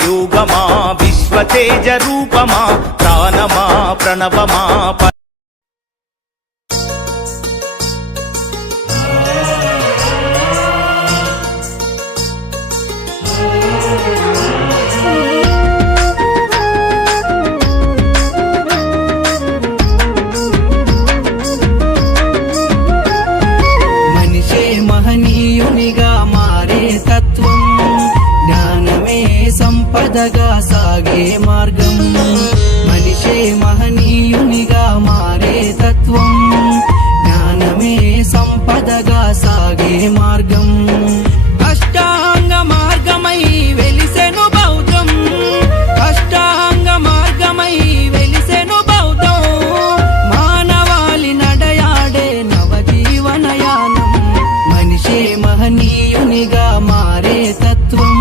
యోగమా విశ్వతేజ రూపమా ప్రాణమా ప్రణవమా సంపదగా సాగే మార్గం మనిషే మహనీయునిగా మారే తత్వం జ్ఞానమే సంపదగా సాగే మార్గం అష్టాంగ మార్గమై వెలిసెను బౌద్ధం అష్టాంగ మార్గమై వెలిసెను బౌద్ధం మానవాళి నడయాడే నవజీవనయానం మనిషే మహనీయునిగా మారే తత్వం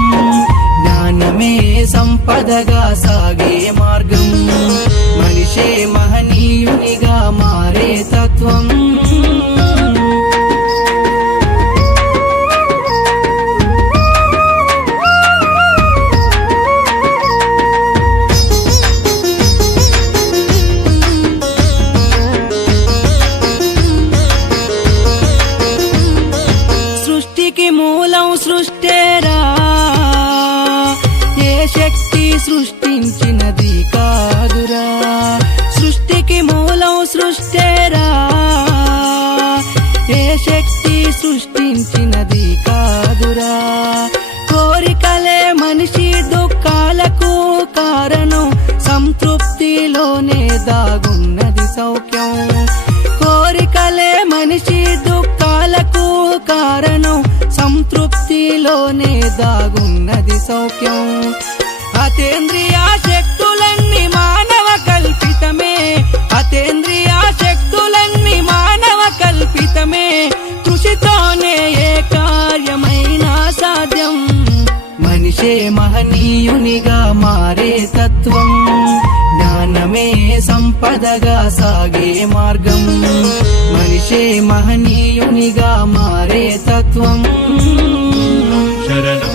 జ్ఞానమే సంపదగా సాగే మార్గం మనిషే మహనీయునిగా మారే తత్వం సృష్టికి మూలం సృష్టేరా శక్తి సృష్టించినది కాదురా సృష్టికి మూలం సృష్టేరా ఏ శక్తి సృష్టించినది కాదురా కోరికలే మనిషి దుఃఖాలకు కారణం సంతృప్తిలోనే దాగున్నది సౌఖ్యం కోరికలే మనిషి దుఃఖాలకు కారణం సంతృప్తిలోనే దాగున్నది సౌఖ్యం అతేంద్రియ శక్తులన్నీ మానవ కల్పితమే అతేంద్రియ శక్తులన్నీ మానవ కల్పితమే కృషితోనే ఏ కార్యమైనా సాధ్యం మనిషే మహనీయునిగా మారే తత్వం జ్ఞానమే సంపదగా సాగే మార్గం మనిషే మహనీయునిగా మారే తత్వం శరణం